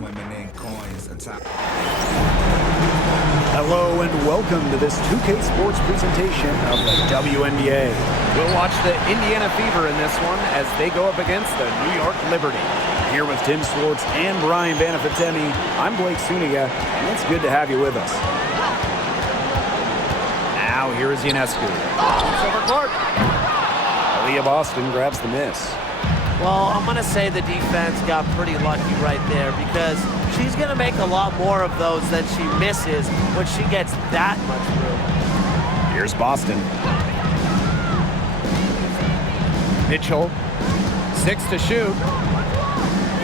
swimming in coins. Hello and welcome to this 2K Sports presentation of the WNBA. We'll watch the Indiana Fever in this one as they go up against the New York Liberty. Here with Tim Swartz and Brian Banafitemi, I'm Blake Suniga, and it's good to have you with us. Now here is Ionescu. It's over Clark. Aaliyah Boston grabs the miss. Well, I'm going to say the defense got pretty lucky right there because she's going to make a lot more of those than she misses when she gets that much room. Here's Boston. Mitchell, 6 to shoot.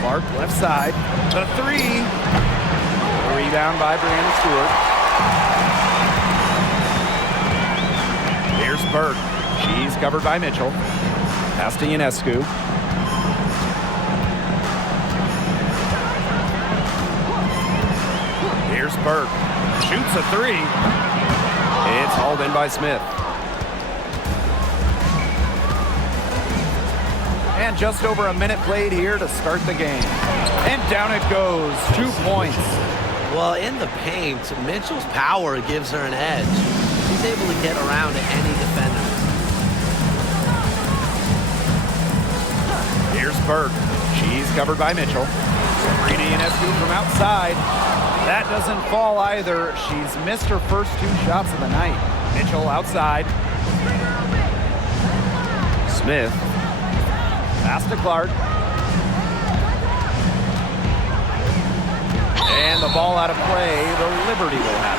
Clark left side. The 3. A rebound by Brianna Stewart. Here's Burke. She's covered by Mitchell. Pass to Ionescu. Here's Burke. Shoots a 3. It's hauled in by Smith. And just over a minute played here to start the game. And down it goes. 2 points. Well, in the paint, Mitchell's power gives her an edge. She's able to get around to any defender. Here's Burke. She's covered by Mitchell. Sabrina Ionescu from outside. That doesn't fall either. She's missed her first 2 shots of the night. Mitchell outside. Smith. Pass to Clark. And the ball out of play. The Liberty will have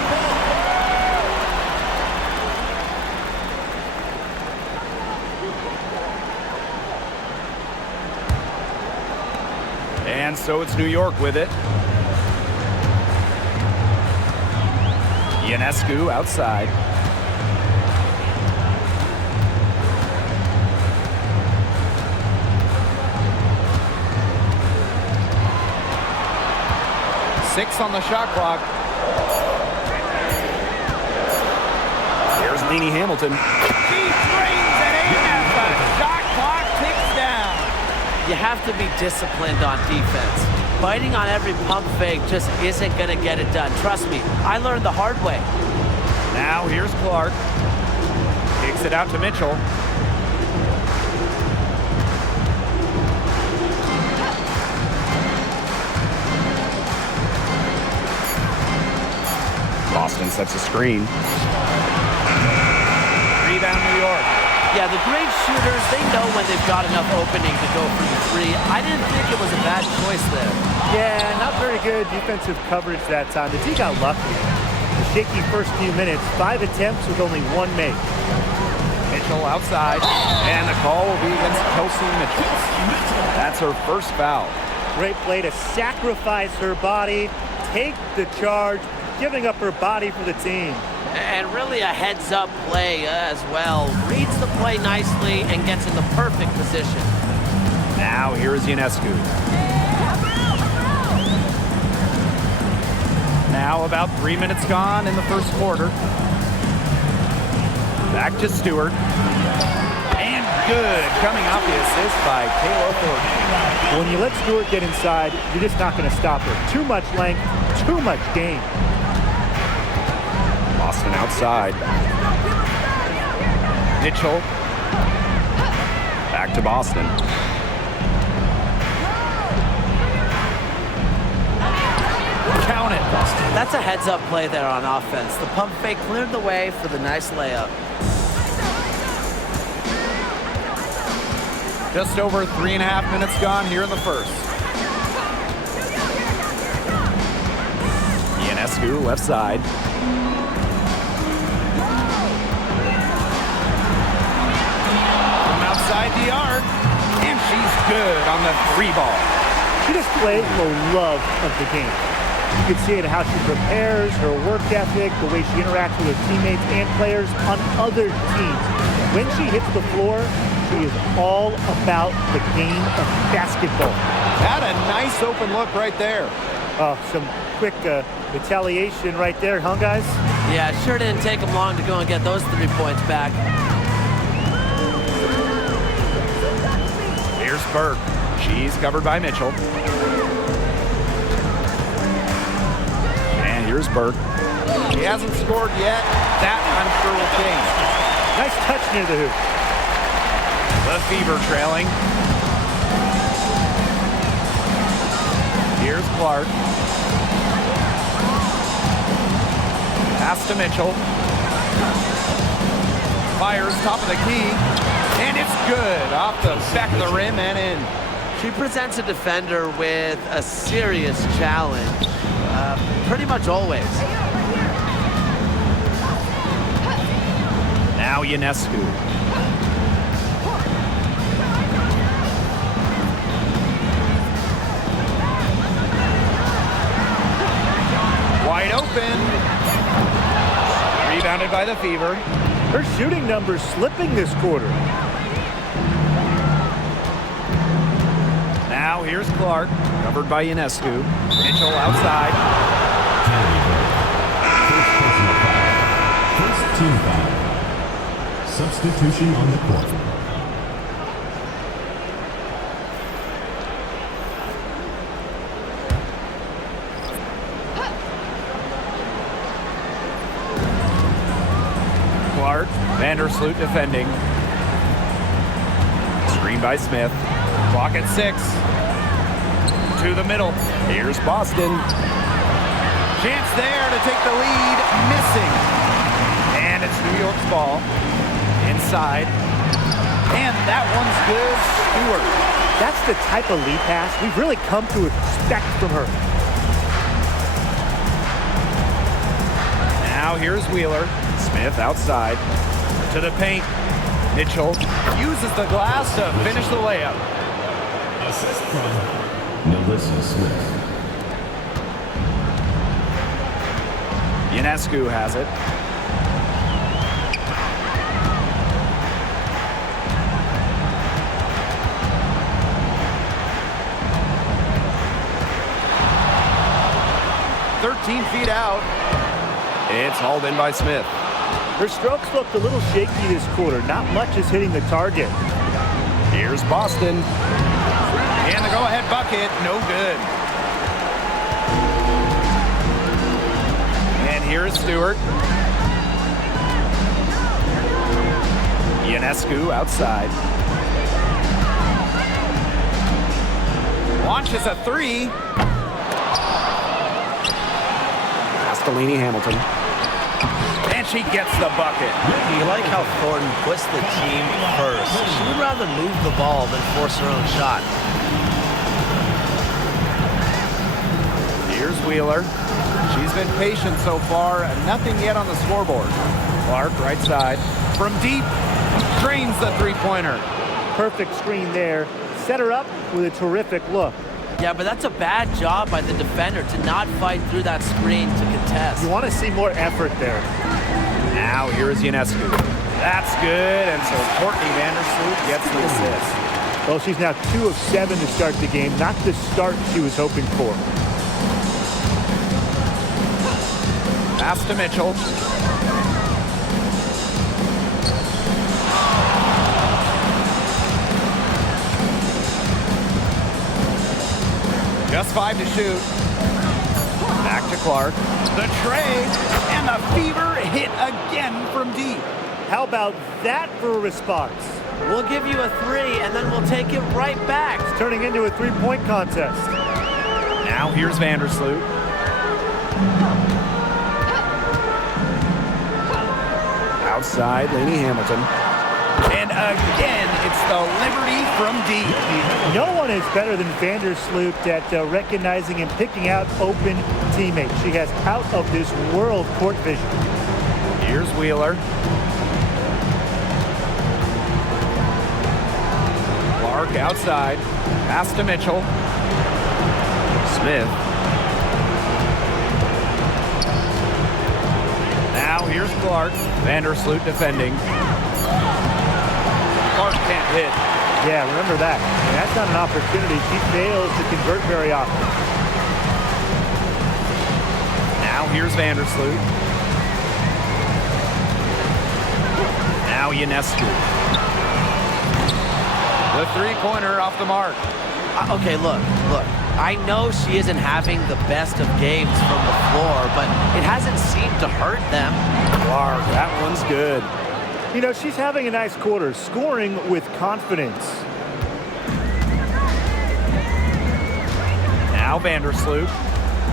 it. And so it's New York with it. Ionescu outside. Six on the shot clock. Here's Lainey Hamilton. She drains it in as the shot clock ticks down. You have to be disciplined on defense. Biting on every pump fake just isn't going to get it done. Trust me, I learned the hard way. Now here's Clark. Kicks it out to Mitchell. Boston sets a screen. Rebound New York. Yeah, the great shooters, they know when they've got enough opening to go for the 3. I didn't think it was a bad choice there. Yeah, not very good defensive coverage that time. The team got lucky. The shaky first few minutes, 5 attempts with only 1 make. Mitchell outside, and the call will be against Kelsey Mitchell. That's her first foul. Great play to sacrifice her body, take the charge, giving up her body for the team. And really a heads-up play as well. Reads the play nicely and gets in the perfect position. Now here is Ionescu. Now about 3 minutes gone in the first quarter. Back to Stewart. And good, coming off the assist by Kayla Thornton. When you let Stewart get inside, you're just not going to stop her. Too much length, too much game. Boston outside. Mitchell. Back to Boston. Count it, Boston. That's a heads-up play there on offense. The pump fake cleared the way for the nice layup. Just over 3.5 minutes gone here in the first. Ionescu left side. Outside the arc, and she's good on the 3 ball. She just plays the love of the game. You can see it in how she prepares, her work ethic, the way she interacts with her teammates and players on other teams. When she hits the floor, she is all about the game of basketball. Had a nice open look right there. Some quick retaliation right there, huh, guys? Yeah, it sure didn't take them long to go and get those 3 points back. Here's Burke. She's covered by Mitchell. Here's Burke. He hasn't scored yet. That, I'm sure, will change. Nice touch near the hoop. The Fever trailing. Here's Clark. Pass to Mitchell. Fires top of the key. And it's good. Off the back of the rim and in. She presents a defender with a serious challenge, pretty much always. Now Ionescu. Wide open. Rebounded by the Fever. Her shooting numbers slipping this quarter. Now here's Clark, covered by Ionescu. Mitchell outside. First team foul. Substitution on the court. Clark, Vandersloot defending. Screen by Smith. Clock at 6. To the middle. Here's Boston. Chance there to take the lead. Missing. And it's New York's ball. Inside. And that one's good. Stewart. That's the type of lead pass we've really come to expect from her. Now here's Wheeler. Smith outside. To the paint. Mitchell uses the glass to finish the layup. Assist from Melissa Smith. Ionescu has it. Feet out. It's hauled in by Smith. Her strokes looked a little shaky this quarter. Not much is hitting the target. Here's Boston. And the go-ahead bucket, no good. And here's Stewart. Ionescu outside. Launches a 3. Delaney Hamilton. And she gets the bucket. You like how Thornton puts the team first. She would rather move the ball than force her own shot. Here's Wheeler. She's been patient so far. Nothing yet on the scoreboard. Clark, right side. From deep, drains the three-pointer. Perfect screen there. Set her up with a terrific look. Yeah, but that's a bad job by the defender to not fight through that screen to contest. You want to see more effort there. Now here is Ionescu. That's good, and so Courtney Vandersloot gets the assist. Well, she's now 2 of 7 to start the game. Not the start she was hoping for. Pass to Mitchell. Just 5 to shoot. Back to Clark. The tray, and the Fever hit again from deep. How about that for a response? We'll give you a 3, and then we'll take it right back. It's turning into a three-point contest. Now here's Vandersloot. Outside, Lainey Hamilton. And again, it's the Liberty from deep. No one is better than Vandersloot at recognizing and picking out open teammates. She has out-of-this-world court vision. Here's Wheeler. Clark outside. Pass to Mitchell. Smith. Now here's Clark. Vandersloot defending. Clark can't hit. Yeah, remember that. And that's not an opportunity. She fails to convert very often. Now here's Vandersloot. Now Ionescu. The three-pointer off the mark. Okay, look. I know she isn't having the best of games from the floor, but it hasn't seemed to hurt them. Clark, that one's good. You know, she's having a nice quarter, scoring with confidence. Now Vandersloot.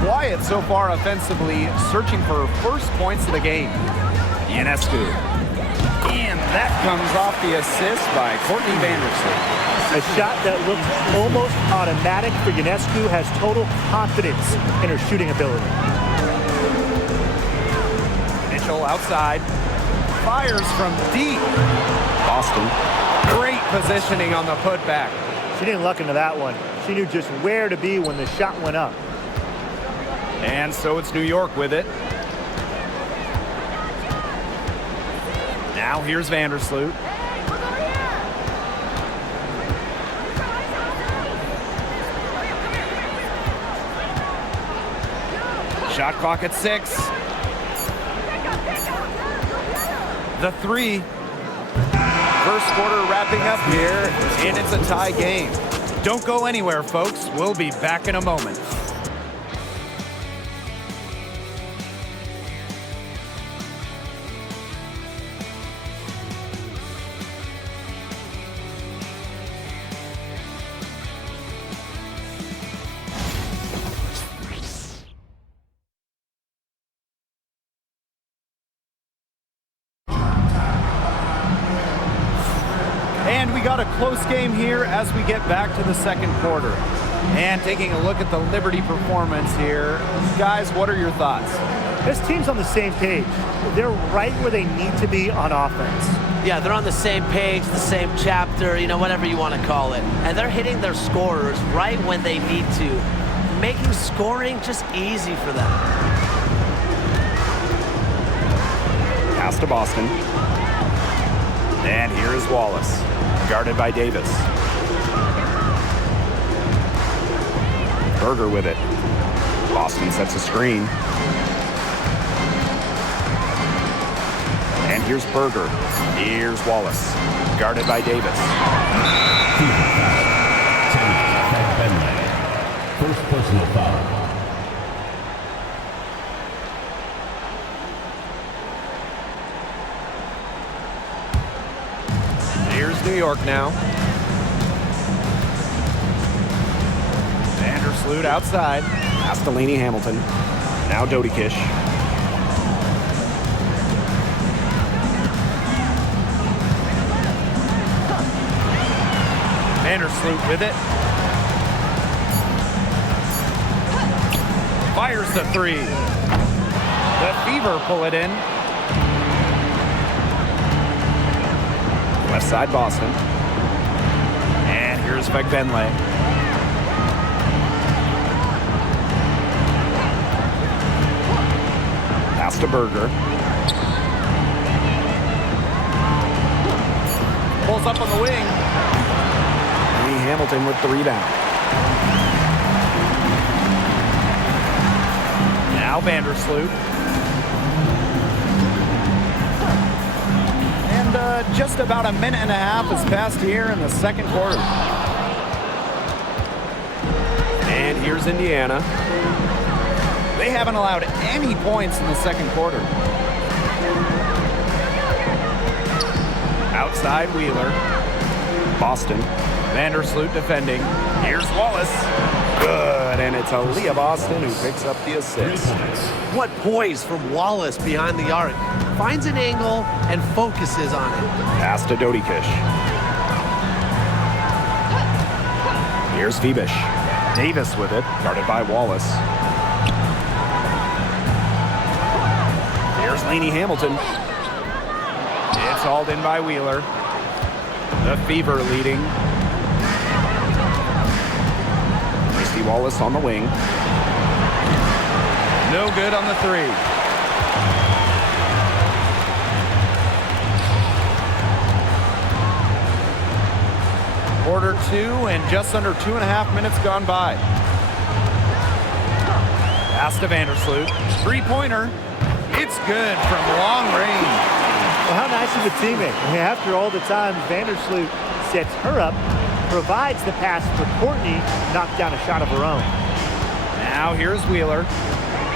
Quiet so far offensively, searching for her first points of the game. Ionescu. And that comes off the assist by Courtney Vandersloot. A shot that looks almost automatic for Ionescu, has total confidence in her shooting ability. Mitchell outside. Fires from deep. Boston. Great positioning on the putback. She didn't luck into that one. She knew just where to be when the shot went up. And so it's New York with it. Now here's Vandersloot. Shot clock at 6. The 3. First quarter wrapping up here, and it's a tie game. Don't go anywhere, folks. We'll be back in a moment. And we got a close game here as we get back to the second quarter. And taking a look at the Liberty performance here. Guys, what are your thoughts? This team's on the same page. They're right where they need to be on offense. Yeah, they're on the same page, the same chapter, you know, whatever you want to call it. And they're hitting their scorers right when they need to, making scoring just easy for them. Pass to Boston. And here is Wallace, guarded by Davis. Berger with it. Boston sets a screen. And here's Berger. Here's Wallace, guarded by Davis. First personal foul. Here's New York now. Vandersloot outside. Pass to Laney Hamilton. Now Doty Kish. Vandersloot with it. Fires the 3. The Fever pull it in. Left side Boston. And here's McBenley. Pass to Berger. Pulls up on the wing. Laney Hamilton with the rebound. Now Vandersloot. And just about a minute and a half has passed here in the second quarter. And here's Indiana. They haven't allowed any points in the second quarter. Outside Wheeler. Boston. Vandersloot defending. Here's Wallace. Good, and it's Aaliyah Boston who picks up the assist. What poise from Wallace behind the arc. Finds an angle and focuses on it. Pass to Doty Kish. Here's Febish. Davis with it, guarded by Wallace. Here's Laney Hamilton. It's hauled in by Wheeler. The Fever leading. Christy Wallace on the wing. No good on the 3. Quarter 2 and just under 2.5 minutes gone by. Pass to Vandersloot. 3-pointer. It's good from long range. Well, how nice is a teammate? I mean, after all the time, Vandersloot sets her up, provides the pass for Courtney to knock down a shot of her own. Now here's Wheeler.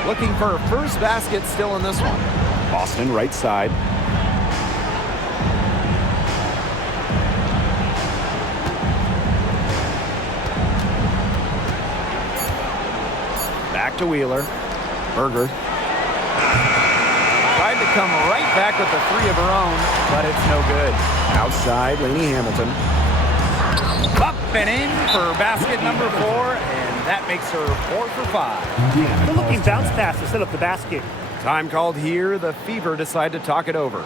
Looking for her first basket still in this one. Boston right side. Back to Wheeler. Berger. Tried to come right back with the three of her own, but it's no good. Outside, Lainey Hamilton. Up and in for basket number 4, and that makes her 4 for 5. Good looking bounce pass to set up the basket. Time called here. The Fever decide to talk it over.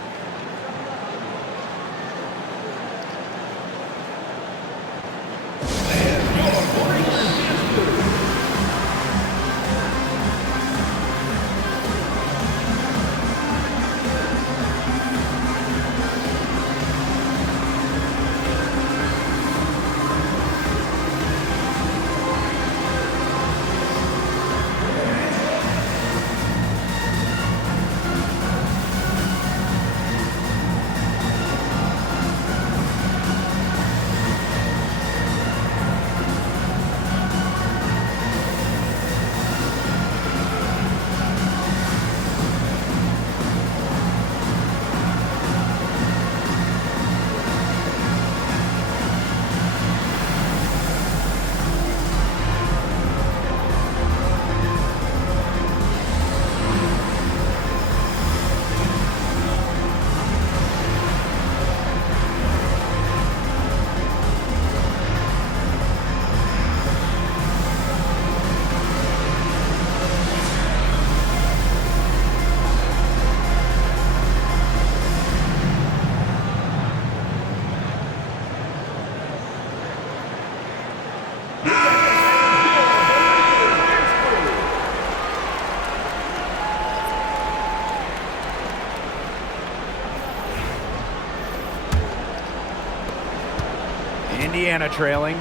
Indiana trailing.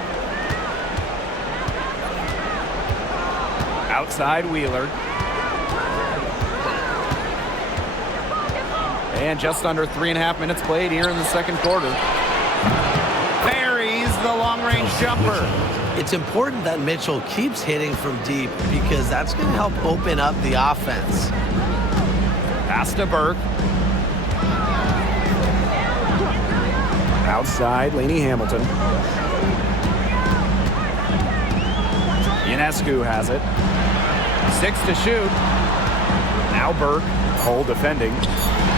Outside Wheeler. And just under 3.5 minutes played here in the second quarter. Buries the long-range jumper. It's important that Mitchell keeps hitting from deep because that's going to help open up the offense. Pass to Burke. Outside, Lainey Hamilton. Ionescu has it. 6 to shoot. Now Burke. Hole defending.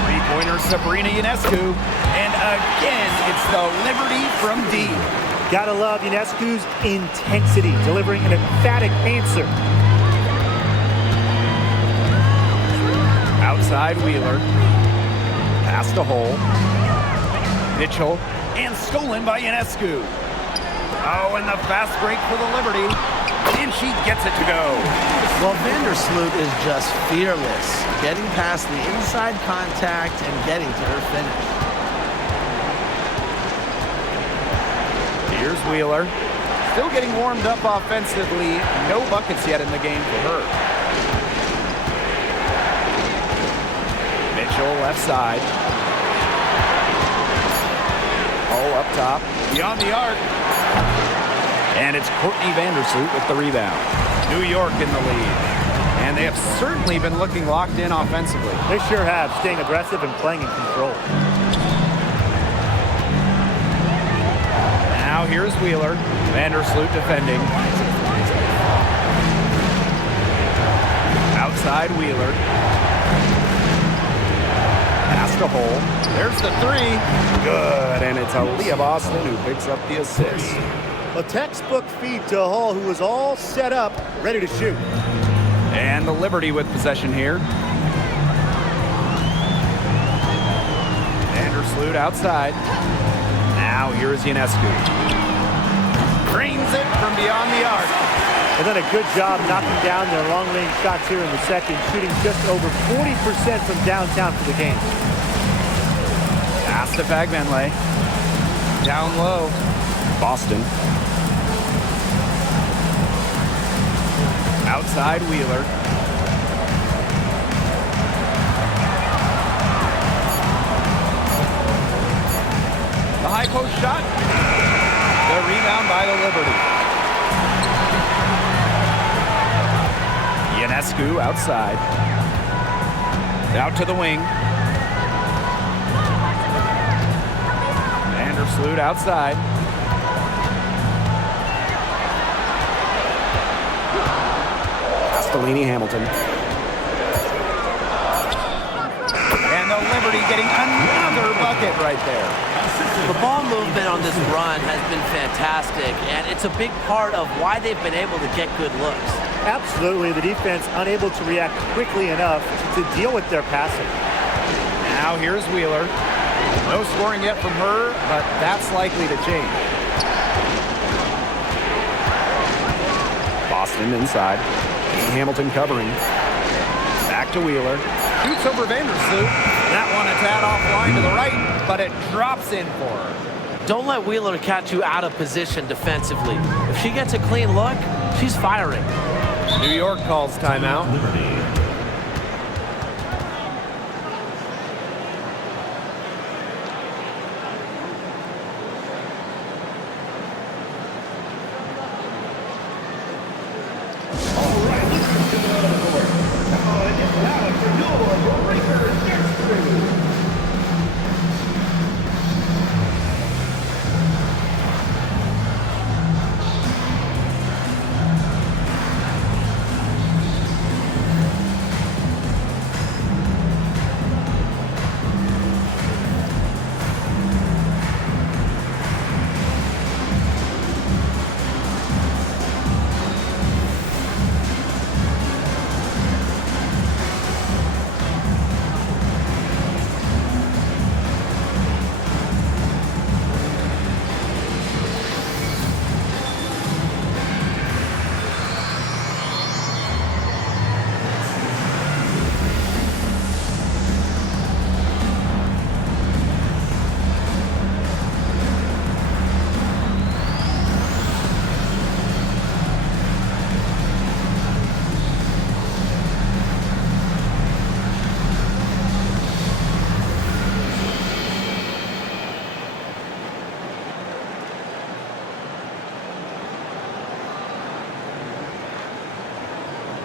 Three-pointer Sabrina Ionescu. And again, it's the Liberty from deep. Gotta love Ionescu's intensity, delivering an emphatic answer. Outside Wheeler. Pass to Hole. Mitchell. And stolen by Ionescu. Oh, and the fast break for the Liberty. And she gets it to go. Well, Vandersloot is just fearless, getting past the inside contact and getting to her finish. Here's Wheeler. Still getting warmed up offensively. No buckets yet in the game for her. Mitchell left side. Oh, up top. Beyond the arc. And it's Courtney Vandersloot with the rebound. New York in the lead. And they have certainly been looking locked in offensively. They sure have, staying aggressive and playing in control. Now here's Wheeler. Vandersloot defending. Outside Wheeler. Pass to Hole. There's the three. Good, and it's Aaliyah Boston who picks up the assist. A textbook feed to Hall, who was all set up, ready to shoot. And the Liberty with possession here. Vandersloot outside. Now here's Ionescu. Drains it from beyond the arc. They've done a good job knocking down their long-range shots here in the second, shooting just over 40% from downtown for the game. Pass to Fagmanley. Down low. Boston. Outside Wheeler. The high post shot. The rebound by the Liberty. Ionescu outside. Out to the wing. Vandersloot outside. Castellini Hamilton. And the Liberty getting another bucket right there. The ball movement on this run has been fantastic, and it's a big part of why they've been able to get good looks. Absolutely, the defense unable to react quickly enough to deal with their passing. Now here's Wheeler. No scoring yet from her, but that's likely to change. Boston inside. Hamilton covering. Back to Wheeler. Shoots over Vandersloot. That one a tad offline to the right, but it drops in for her. Don't let Wheeler catch you out of position defensively. If she gets a clean look, she's firing. New York calls timeout.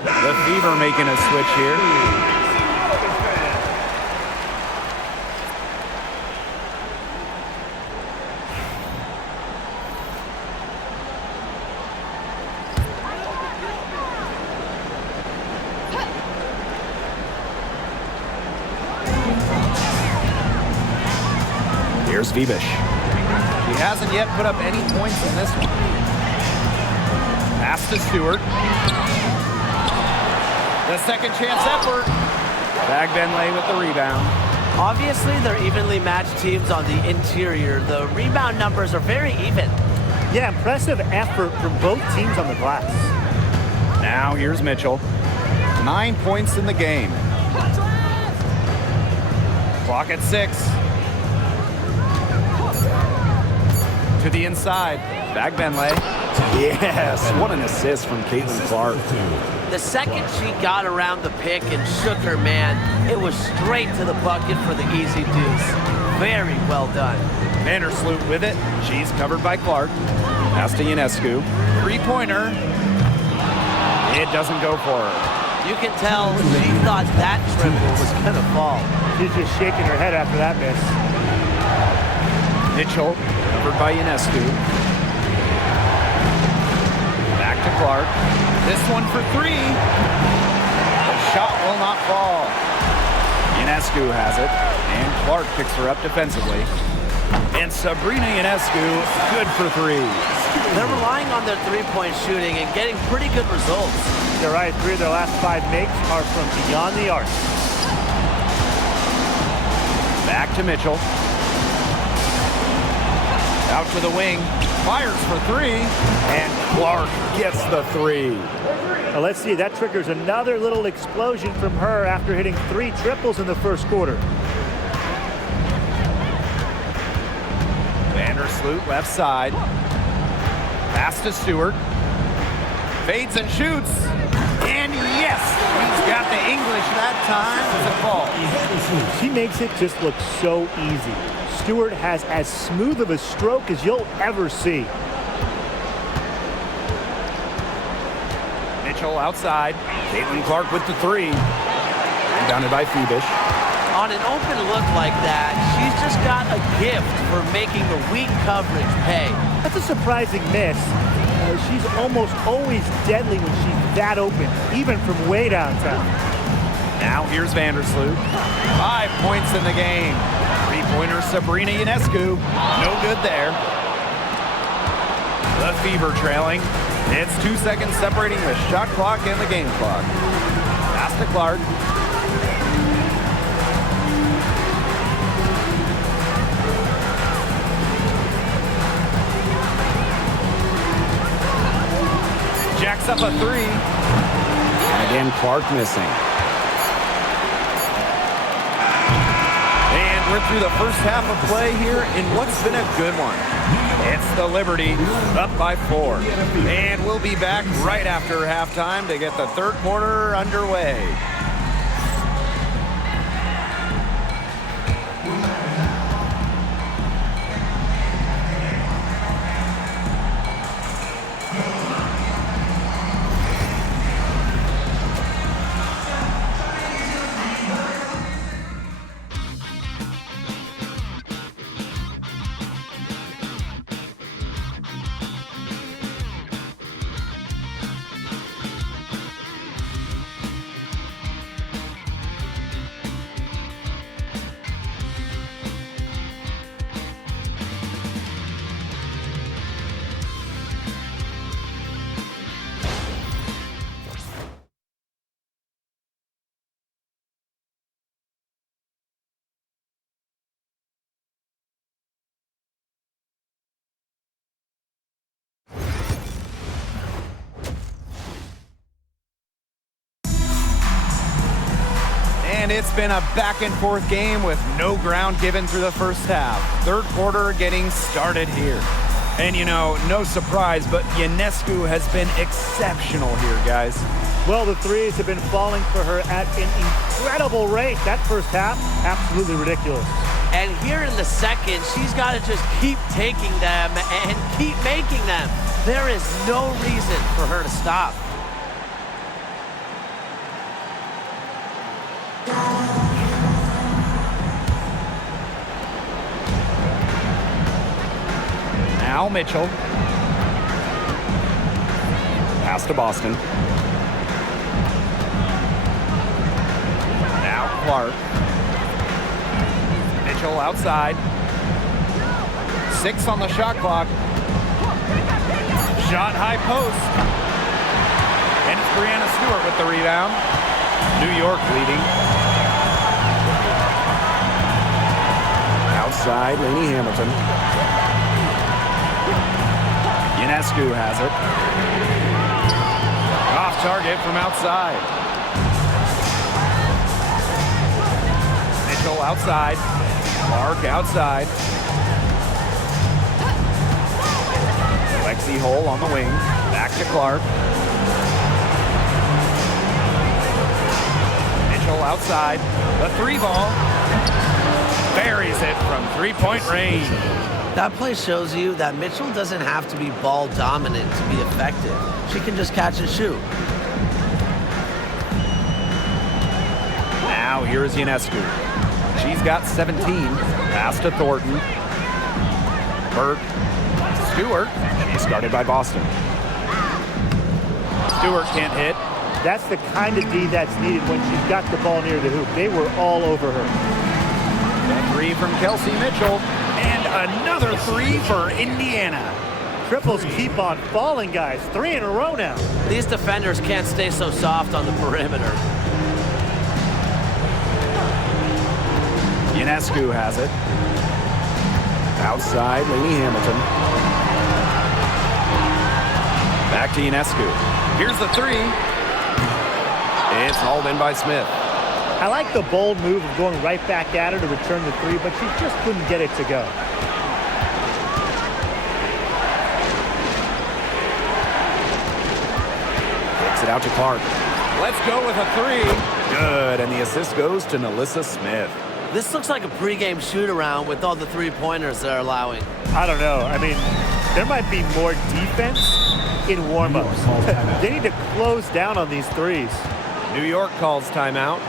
The Fever making a switch here. Here's Vibish. She hasn't yet put up any points in this one. Pass to Stewart. The second chance effort. Bagbenlay with the rebound. Obviously, they're evenly matched teams on the interior. The rebound numbers are very even. Yeah, impressive effort from both teams on the glass. Now here's Mitchell. 9 points in the game. Clock at 6. To the inside. Bagbenlay. Yes, what an assist from Caitlin Clark. The second she got around the pick and shook her man, it was straight to the bucket for the easy deuce. Very well done. Vandersloot with it. She's covered by Clark. Pass to Ionescu. Three-pointer. It doesn't go for her. You can tell she thought that dribble was going to fall. She's just shaking her head after that miss. Mitchell, covered by Ionescu. Back to Clark. This one for 3. The shot will not fall. Ionescu has it, and Clark picks her up defensively. And Sabrina Ionescu, good for 3. They're relying on their three-point shooting and getting pretty good results. You're right, 3 of their last 5 makes are from beyond the arc. Back to Mitchell. Out to the wing. Fires for 3. And Clark gets the 3. Now let's see, that triggers another little explosion from her after hitting 3 triples in the first quarter. Vandersloot left side. Pass to Stewart. Fades and shoots. And yes, he's got the English that time. It's a call. She makes it just look so easy. Stewart has as smooth of a stroke as you'll ever see. Mitchell outside. Caitlin Clark with the three. Rebounded by Phoebish. On an open look like that, she's just got a gift for making the weak coverage pay. That's a surprising miss. She's almost always deadly when she's that open, even from way downtown. Now here's Vandersloot. 5 points in the game. Three-pointer Sabrina Ionescu. No good there. The Fever trailing. It's 2 seconds separating the shot clock and the game clock. Pass to Clark. Jacks up a three. And again, Clark missing. And we're through the first half of play here in what's been a good one. It's the Liberty up by 4. And we'll be back right after halftime to get the third quarter underway. And it's been a back-and-forth game with no ground given through the first half. Third quarter getting started here. And, you know, no surprise, but Ionescu has been exceptional here, guys. Well, the threes have been falling for her at an incredible rate. That first half, absolutely ridiculous. And here in the second, she's got to just keep taking them and keep making them. There is no reason for her to stop. Now Mitchell. Pass to Boston. Now Clark. Mitchell outside. 6 on the shot clock. Shot high post. And it's Brianna Stewart with the rebound. New York leading. Outside, Lainey Hamilton. Ionescu has it. Off target from outside. Mitchell outside. Clark outside. Lexi Hole on the wing. Back to Clark. Mitchell outside. The three ball. Buries it from three-point range. That play shows you that Mitchell doesn't have to be ball dominant to be effective. She can just catch and shoot. Now here's Ionescu. She's got 17. Pass to Thornton. Burke. Stewart. She's guarded by Boston. Stewart can't hit. That's the kind of D that's needed when she's got the ball near the hoop. They were all over her. The three from Kelsey Mitchell. And another three for Indiana. Triples keep on falling, guys. 3 in a row now. These defenders can't stay so soft on the perimeter. Ionescu has it. Outside, Lainey Hamilton. Back to Ionescu. Here's the three. It's hauled in by Smith. I like the bold move of going right back at her to return the three, but she just couldn't get it to go. Kicks it out to Clark. Let's go with a three. Good, and the assist goes to Naismith. This looks like a pregame shoot-around with all the three-pointers they're allowing. I don't know. I mean, there might be more defense in warm-ups. They need to close down on these threes. New York calls timeout.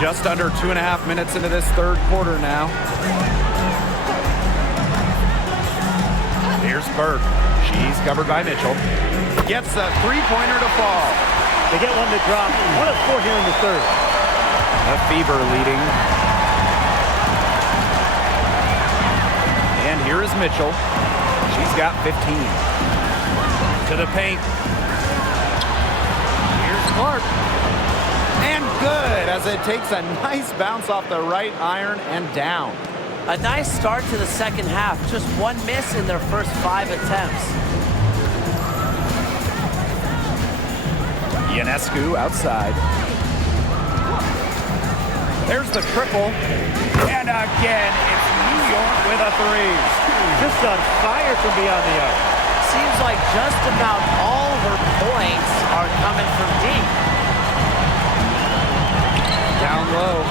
Just under 2.5 minutes into this third quarter now. Here's Burke. She's covered by Mitchell. Gets a three-pointer to fall. They get one to drop. 1 of 4 here in the third. The Fever leading. And here is Mitchell. She's got 15. To the paint. Here's Clark. And good, as it takes a nice bounce off the right iron and down. A nice start to the second half. Just one miss in their first 5 attempts. Ionescu outside. There's the triple. And again, it's New York with a three. Just on fire from beyond the arc. Seems like just about all her points are coming from deep. Down low.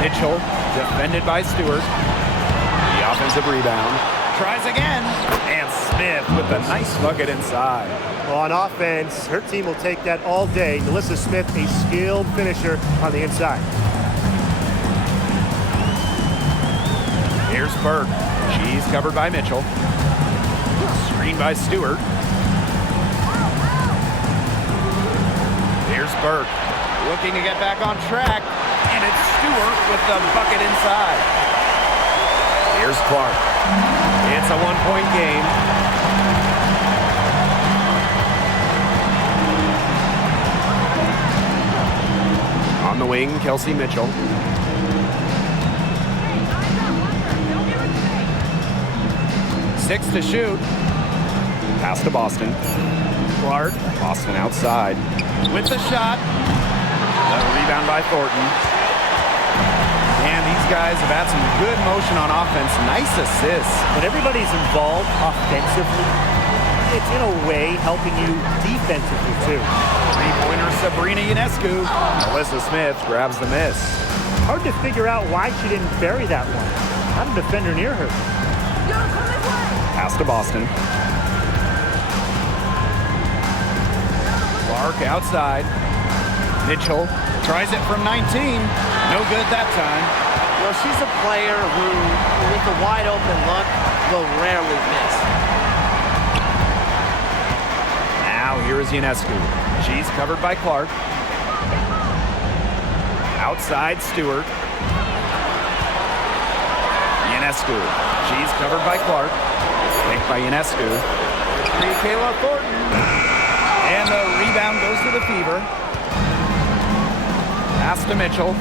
Mitchell, defended by Stewart. The offensive rebound. Tries again. And Smith with a nice bucket inside. Well, on offense, her team will take that all day. Naismith, a skilled finisher on the inside. Here's Burke. She's covered by Mitchell. Screen by Stewart. Here's Burke. Looking to get back on track. And it's Stewart with the bucket inside. Here's Clark. It's a one-point game. On the wing, Kelsey Mitchell. Six to shoot. Pass to Boston. Clark Boston outside. with the shot. The rebound by Thornton. And these guys have had some good motion on offense. Nice assists. When everybody's involved offensively, it's in a way helping you defensively too. Three-pointer Sabrina Ionescu. Naismith grabs the miss. Hard to figure out why she didn't bury that one. Not a defender near her. Pass to Boston. Clark outside. Mitchell tries it from 19. No good that time. Well, she's a player who, with a wide open look, will rarely miss. Now here is Ionescu. She's covered by Clark. Outside Stewart. Ionescu. She's covered by Clark. Picked by Ionescu. Kayla Thornton. And the rebound goes to the Fever. Pass to Mitchell.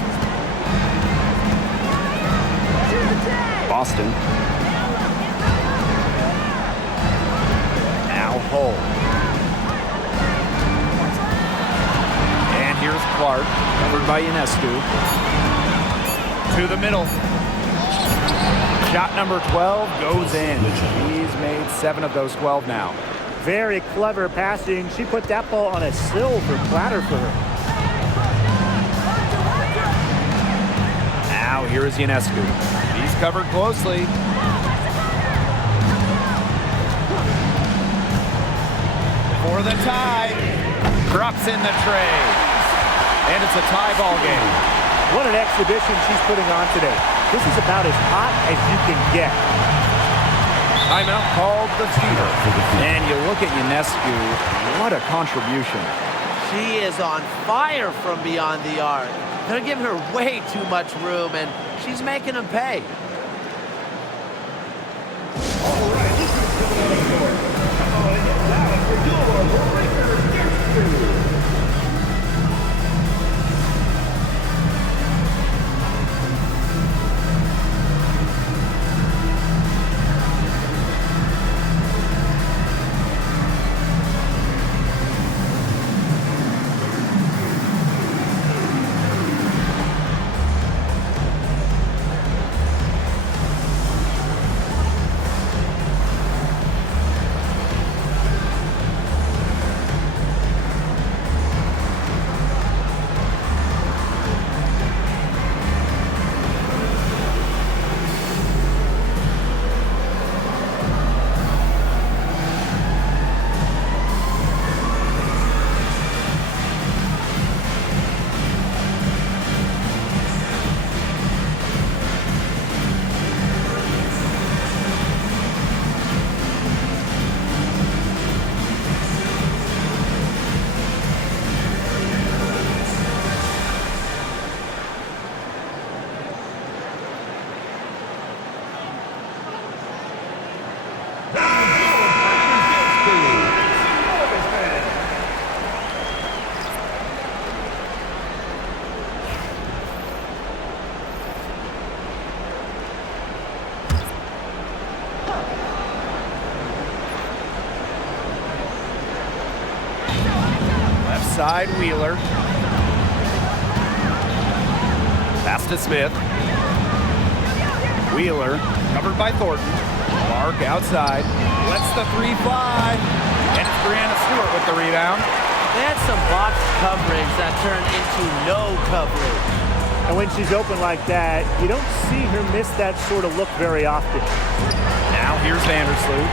Boston. Now Hull. And here's Clark, covered by Ionescu. To the middle. Shot number 12 goes in. He's made 7 of those 12 now. Very clever passing. She put that ball on a silver platter for her. Now here is Ionescu. He's covered closely. For the tie. Drops in the tray. And it's a tie ball game. What an exhibition she's putting on today. This is about as hot as you can get. Timeout called the Fever. And you look at Ionescu, what a contribution. She is on fire from beyond the arc. They're giving her way too much room, and she's making them pay. Side Wheeler. Pass to Smith. Wheeler, covered by Thornton. Clark outside. Lets the 3 fly. And it's Brianna Stewart with the rebound. They had some box coverage that turned into no coverage. And when she's open like that, you don't see her miss that sort of look very often. Now here's Vandersloot.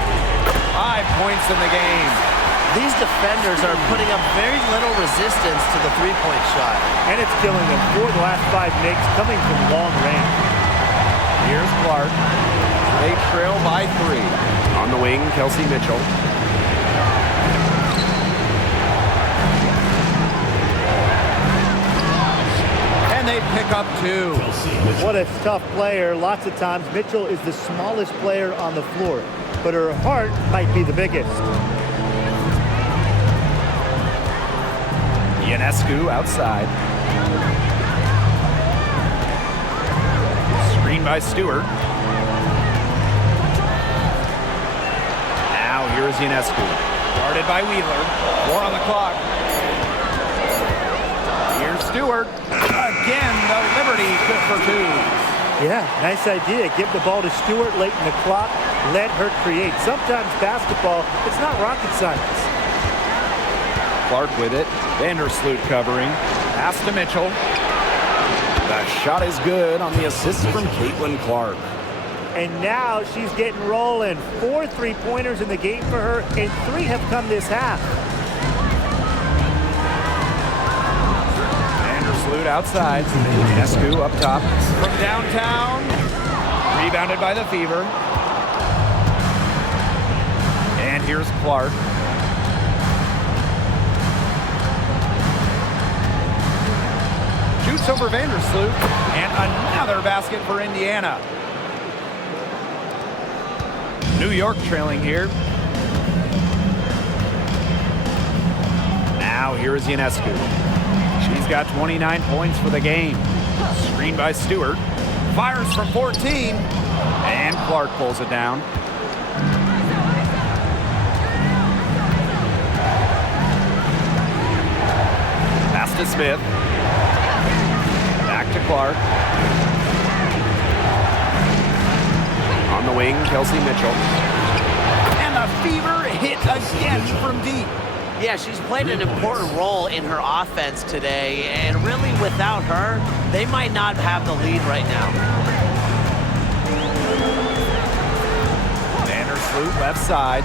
5 points in the game. These defenders are putting up very little resistance to the three-point shot. And it's killing them. 4 of the last 5 makes coming from long range. Here's Clark. They trail by 3. On the wing, Kelsey Mitchell. And they pick up 2. What a tough player. Lots of times, Mitchell is the smallest player on the floor, but her heart might be the biggest. Ionescu outside. Screen by Stewart. Now here's Ionescu. Guarded by Wheeler. 4 on the clock. Here's Stewart. Again, the Liberty good for 2. Yeah, nice idea. Give the ball to Stewart late in the clock. Let her create. Sometimes basketball, it's not rocket science. Clark with it. Vandersloot covering. Pass to Mitchell. The shot is good on the assist from Caitlin Clark. And now she's getting rolling. 4 3-pointers in the game for her, and 3 have come this half. Vandersloot outside. Ionescu up top. From downtown. Rebounded by the Fever. And here's Clark. Shoots over Vandersloot, and another basket for Indiana. New York trailing here. Now here is Ionescu. She's got 29 points for the game. Screen by Stewart. Fires from 14. And Clark pulls it down. Pass to Smith. Back to Clark. On the wing, Kelsey Mitchell. And the Fever hit again from deep. Yeah, she's played an important role in her offense today, and really without her, they might not have the lead right now. Vandersloot left side.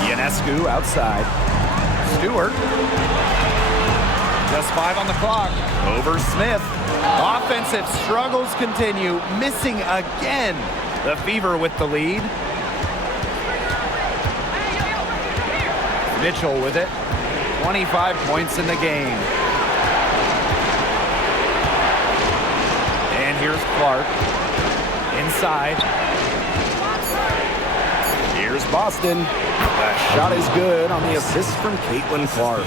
Ionescu outside. Stewart. Just 5 on the clock. Over Smith. Offensive struggles continue, missing again. The Fever with the lead. Mitchell with it. 25 points in the game. And here's Clark. Inside. Here's Boston. The shot is good on the assist from Caitlin Clark.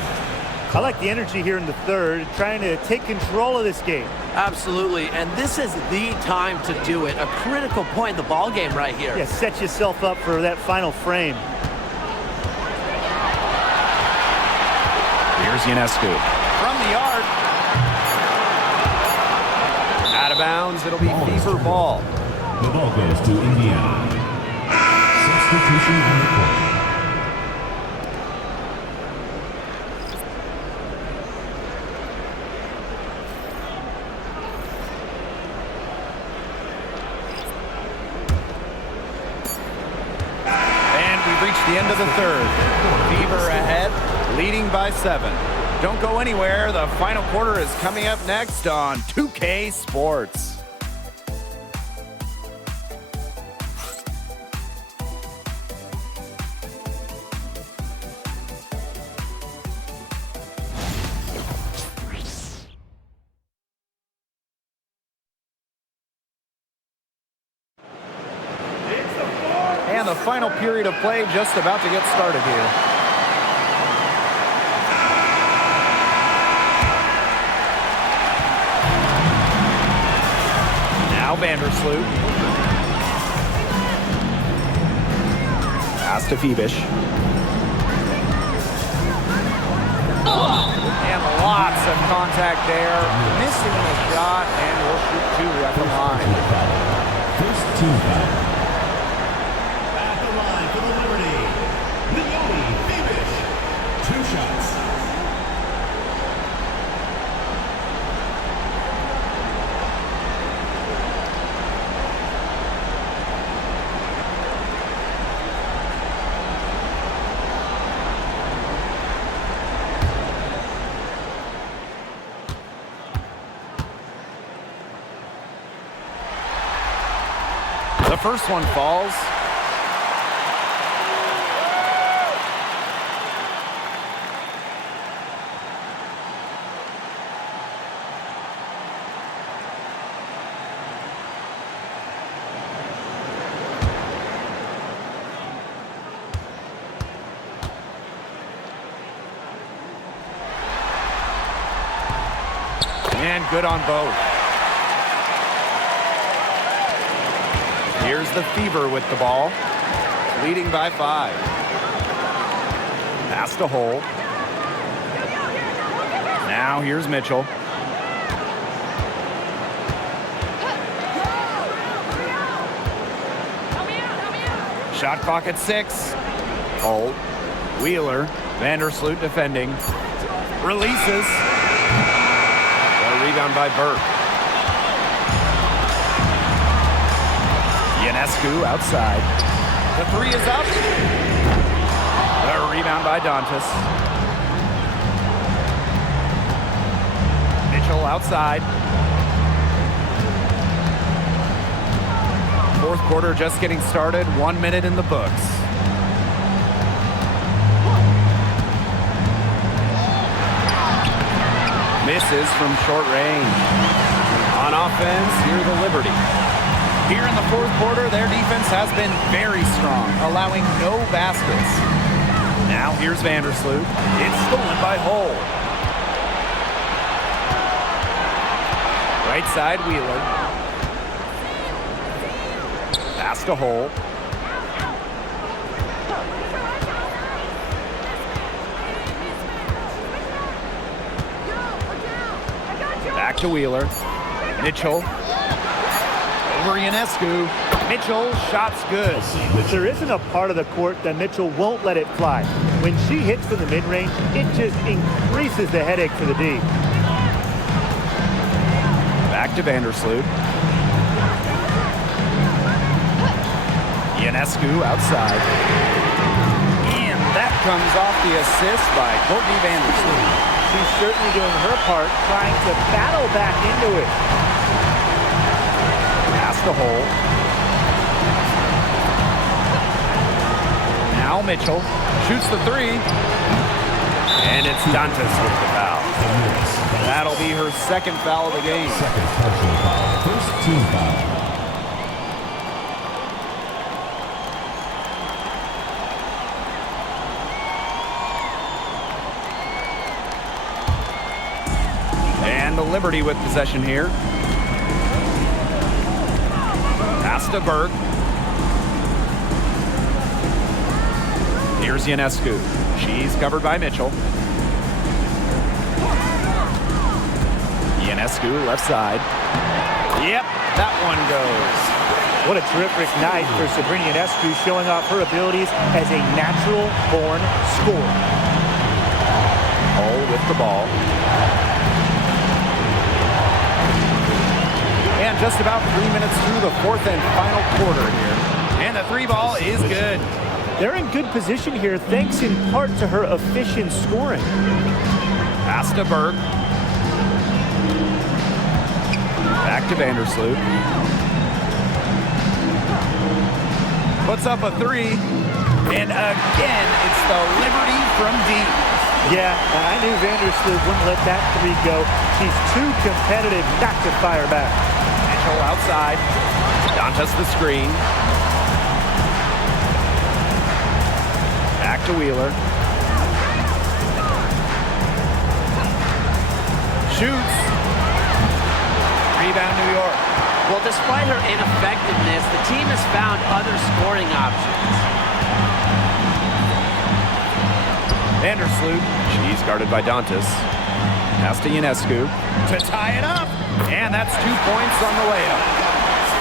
I like the energy here in the third, trying to take control of this game. Absolutely, and this is the time to do it. A critical point in the ball game right here. Yeah, set yourself up for that final frame. Here's Ionescu. From the arc. Out of bounds, it'll be Fever ball. The ball goes to Indiana. Substitution on the court. The end of the third. Fever ahead, leading by 7. Don't go anywhere. The final quarter is coming up next on 2K Sports. And the final period of play just about to get started here. Now Vandersloot. Pass to Phoebish. And lots of contact there. Missing the shot, and we'll shoot 2 at the line. First team foul. At the line for the Liberty, Naomi Phoebish. 2 shots. The first one falls. And good on both. Here's the Fever with the ball, leading by 5. Pass to Hole. Now here's Mitchell. Shot clock at 6. Hole. Wheeler. Vandersloot defending. Releases. A rebound by Burke. Ionescu outside. The 3 is up. A rebound by Dantas. Mitchell outside. Fourth quarter just getting started. 1 minute in the books. Misses from short range. On offense, here the Liberty. Here in the fourth quarter, their defense has been very strong, allowing no baskets. Now here's Vandersloot. It's stolen by Hull. Right side, Wheeler. Pass to Hull. Back to Wheeler. Mitchell. Over Ionescu. Mitchell, shot's good. There isn't a part of the court that Mitchell won't let it fly. When she hits from the mid-range, it just increases the headache for the D. Back to Vandersloot. Ionescu outside. And that comes off the assist by Courtney Vandersloot. She's certainly doing her part, trying to battle back into it. Pass to Hull. Now Mitchell shoots the three. And it's Dantas with the foul. That'll be her second foul of the game. Second personal foul. First team foul. And the Liberty with possession here. Pass to Burke. Here's Ionescu. She's covered by Mitchell. Ionescu, left side. Yep, that one goes. What a terrific night for Sabrina Ionescu, showing off her abilities as a natural-born scorer. Hull with the ball. And just about 3 minutes through the fourth and final quarter here. And the three ball is good. They're in good position here, thanks in part to her efficient scoring. Pass to Burke. Back to Vandersloot. Puts up a three. And again, it's the Liberty from deep. Yeah, I knew Vandersloot wouldn't let that three go. She's too competitive not to fire back. Mitchell outside. Dantas the screen. Back to Wheeler. Shoots. Rebound New York. Well, despite her ineffectiveness, the team has found other scoring options. Vandersloot. She's guarded by Dantas. Pass to Ionescu to tie it up. And that's 2 points on the layup.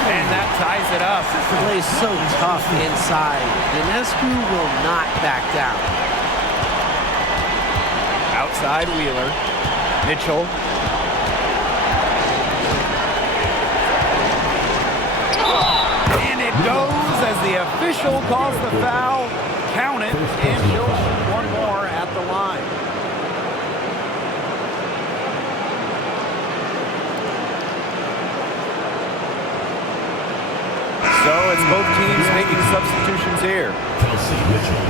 And that ties it up. Plays so tough inside. Ionescu will not back down. Outside Wheeler. Mitchell. And it goes as the official calls the foul. Count it, and she'll shoot one more at the line. So it's both teams making substitutions here. Kelsey Mitchell.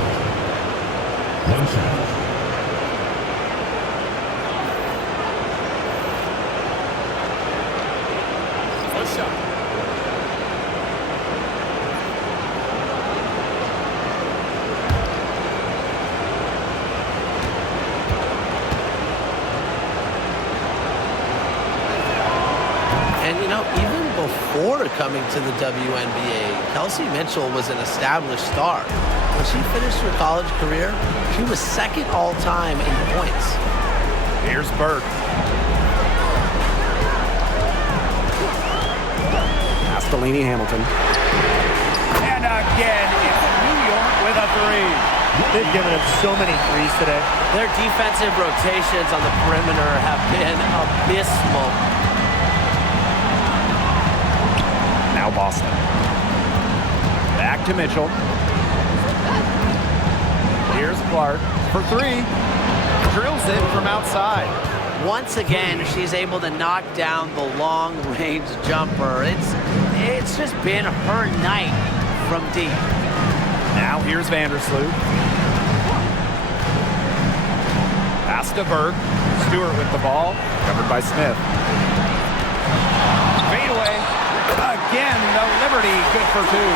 One shot. And, you know, even before coming to the WNBA, Kelsey Mitchell was an established star. When she finished her college career, she was second all-time in points. Here's Burke. Castellini Hamilton. And again, it's New York with a three. They've given up so many threes today. Their defensive rotations on the perimeter have been abysmal. Now Boston. Back to Mitchell. Here's Clark for three. Drills it from outside. Once again, she's able to knock down the long-range jumper. It's just been her night from deep. Now here's Vandersloot. Pass to Burke. Stewart with the ball. Covered by Smith. Fade away. Again, the Liberty good for two.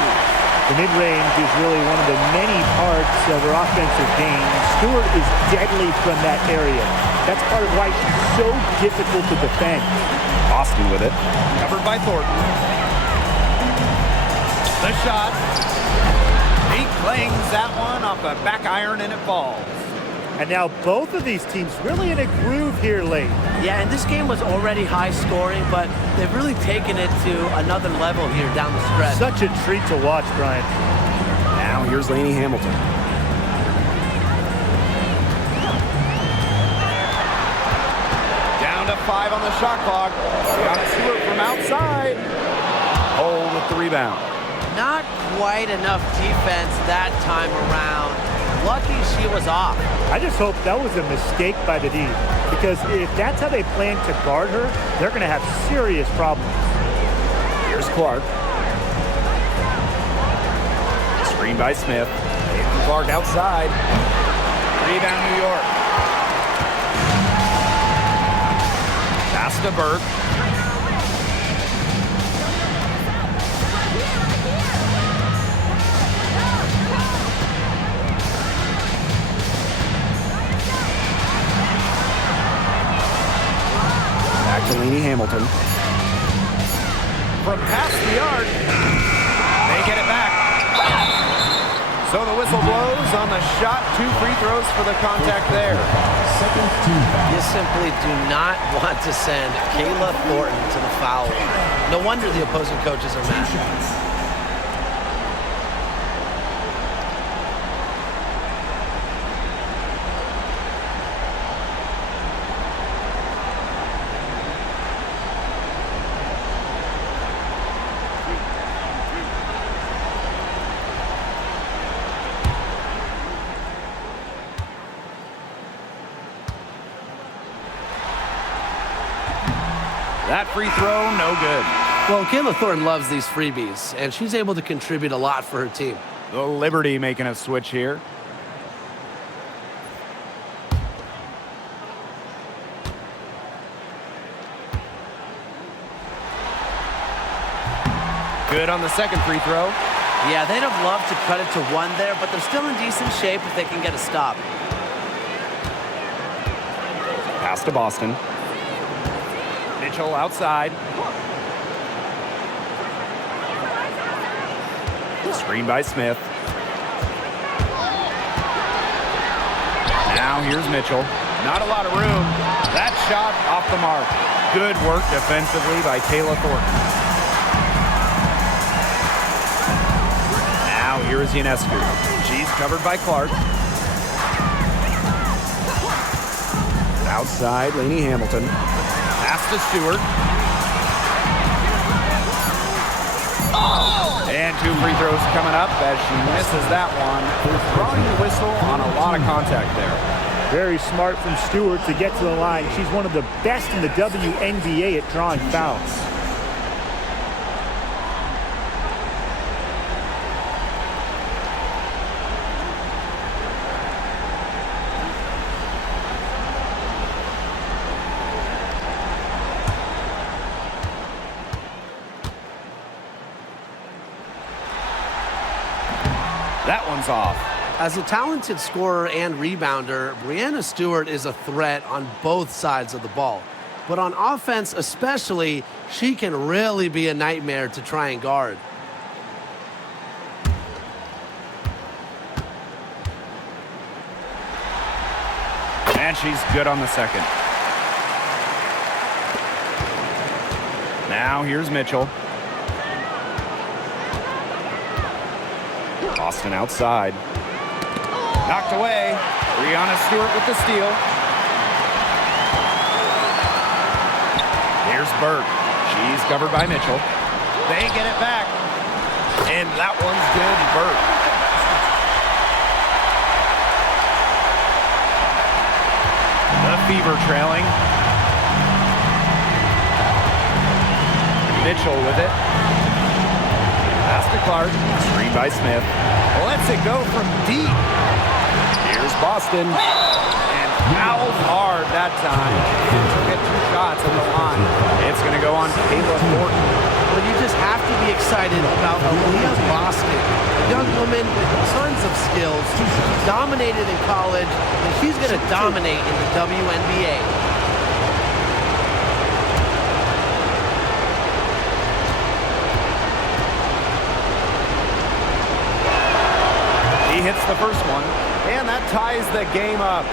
The mid-range is really one of the many parts of her offensive game. Stewart is deadly from that area. That's part of why she's so difficult to defend. Boston with it. Covered by Thornton. The shot. He clings that one off the back iron and it falls. And now both of these teams really in a groove here late. Yeah, and this game was already high scoring, but they've really taken it to another level here down the stretch. Such a treat to watch, Brian. Now here's Lainey Hamilton. Down to 5 on the shot clock. Got Stewart from outside. Hole with the rebound. Not quite enough defense that time around. Lucky she was off. I just hope that was a mistake by the D, because if that's how they plan to guard her, they're going to have serious problems. Here's Clark. Screen by Smith. Caitlin Clark outside. Rebound New York. Pass to Burke. To Lainey Hamilton. From past the arc, they get it back. So the whistle blows on the shot. 2 free throws for the contact there. Second team foul. You simply do not want to send Kayla Thornton to the foul line. No wonder the opposing coaches are mad. That free throw, no good. Well, Kayla Thornton loves these freebies, and she's able to contribute a lot for her team. The Liberty making a switch here. Good on the second free throw. Yeah, they'd have loved to cut it to 1 there, but they're still in decent shape if they can get a stop. Pass to Boston. Mitchell outside. Screen by Smith. Now here's Mitchell. Not a lot of room. That shot off the mark. Good work defensively by Kayla Thornton. Now here is Ionescu. She's covered by Clark. Outside, Lainey Hamilton. Pass to Stewart. And 2 free throws coming up as she misses that one. Throwing the whistle on a lot of contact there. Very smart from Stewart to get to the line. She's one of the best in the WNBA at drawing fouls. That one's off. As a talented scorer and rebounder, Breanna Stewart is a threat on both sides of the ball. But on offense especially, she can really be a nightmare to try and guard. And she's good on the second. Now here's Mitchell. Boston outside. Knocked away. Breanna Stewart with the steal. Here's Burke. She's covered by Mitchell. They get it back. And that one's good, Burke. The Fever trailing. Mitchell with it. Pass to Clark. Screen by Smith. Lets it go from deep. Here's Boston. And fouled hard that time. Took it 2 shots at the line. It's going to go on Kayla Thornton. But you just have to be be excited about Aaliyah Boston, a young woman with tons of skills. She dominated in college, and she's going to dominate in the WNBA. He hits the first one, and that ties the game up.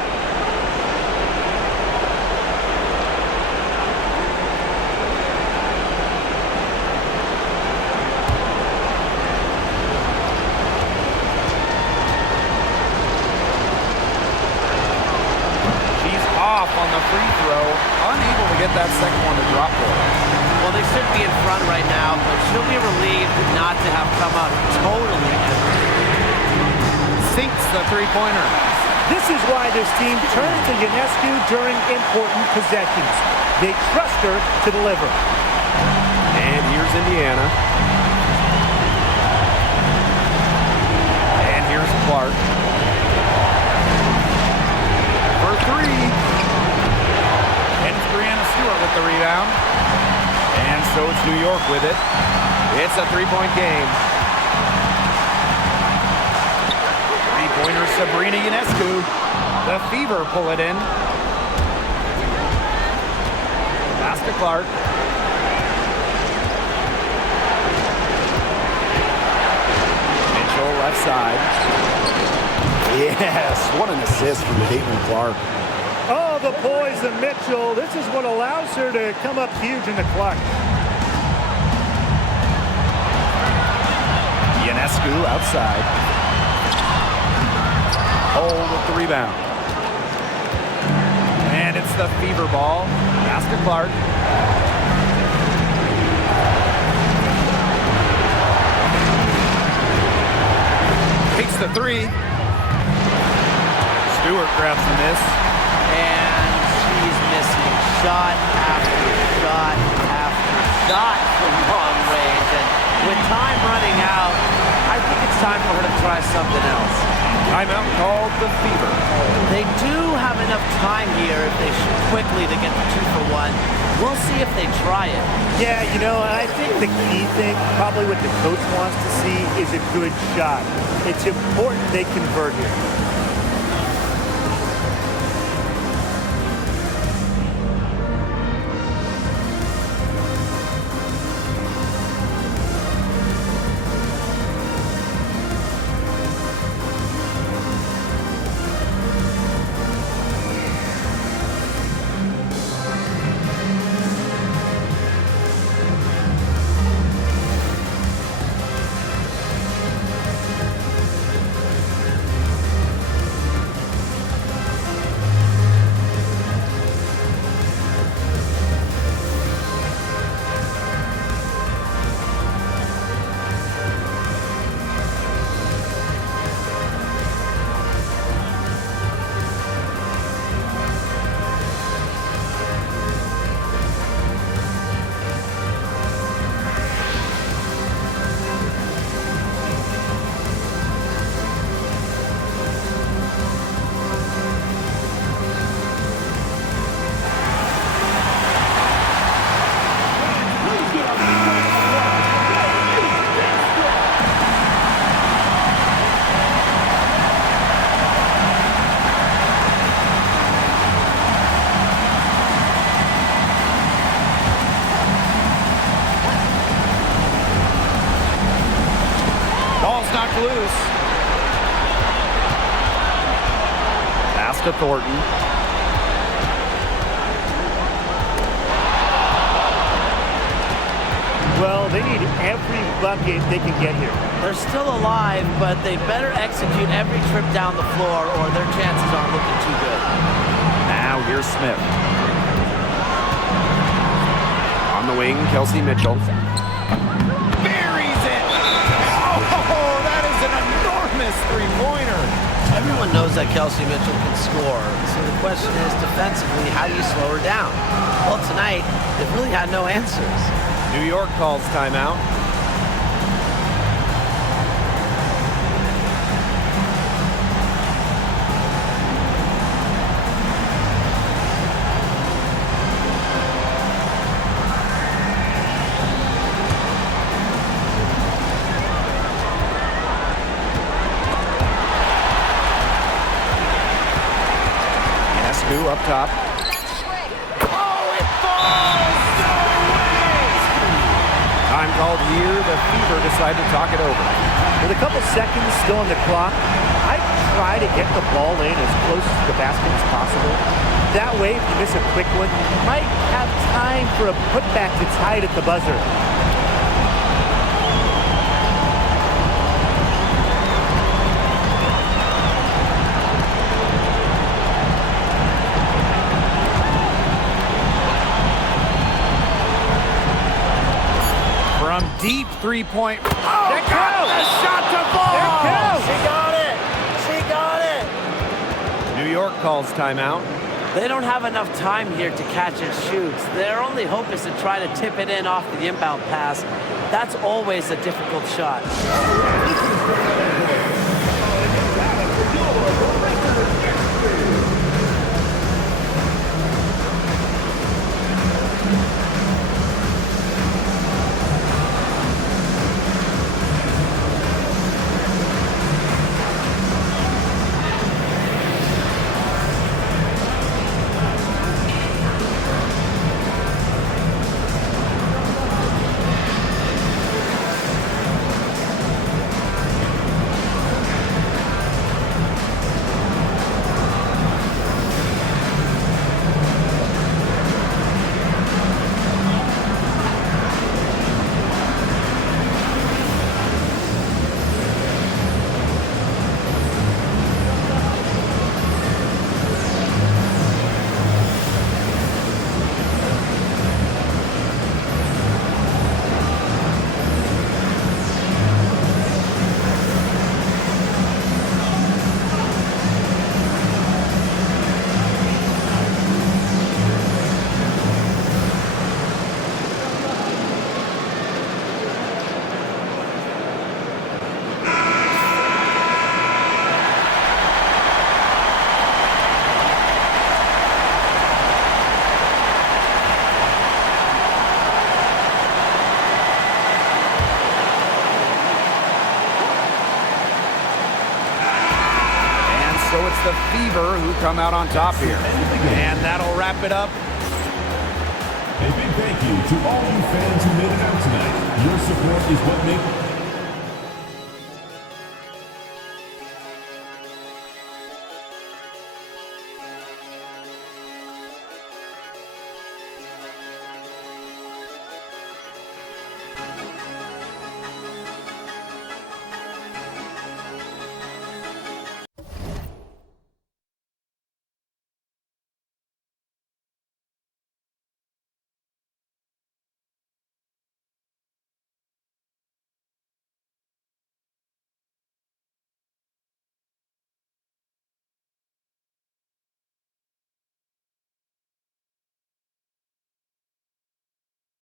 On the free throw, unable to get that second one to drop for her. Well, they should be in front right now, but she'll be relieved not to have come up totally empty. Sinks the three-pointer. This is why this team turns to Ionescu during important possessions. They trust her to deliver. And here's Indiana. And here's Clark. For three. With the rebound, and so it's New York with it. It's a three-point game. Three-pointer Sabrina Ionescu. The Fever pull it in. Pass to Clark. Mitchell left side. Yes, what an assist from Caitlin Clark. Oh, the poise of Mitchell. This is what allows her to come up huge in the clutch. Ionescu outside. Hold with the rebound. And it's the Fever ball. Pass to Clark. Takes the three. Stewart grabs the miss. And she's missing shot after shot after shot from long range. And with time running out, I think it's time for her to try something else. Timeout called the Fever. They do have enough time here if they shoot quickly to get the 2-for-1. We'll see if they try it. Yeah, you know, and I think the key thing, probably what the coach wants to see, is a good shot. It's important they convert here. Loose. Pass to Thornton. Well, they need every bucket they can get here. They're still alive, but they better execute every trip down the floor or their chances aren't looking too good. Now here's Smith. On the wing, Kelsey Mitchell. Three-pointer. Everyone knows that Kelsey Mitchell can score, so the question is, defensively, how do you slow her down? Well, tonight, they've really had no answers. New York calls timeout. up top. Oh, it falls! No way! Time called here. The Fever decide to talk it over. With a couple seconds still on the clock, I try to get the ball in as close to the basket as possible. That way, if you miss a quick one, you might have time for a putback to tie it at the buzzer. From deep three-point. Oh, There it goes! a shot to fall! There it goes! She got it! She got it! New York calls timeout. They don't have enough time here to catch and shoot. Their only hope is to try to tip it in off the inbound pass. That's always a difficult shot. So it's the Fever who come out on top here. And that'll wrap it up. A big thank you to all you fans who made it out tonight. Your support is what makes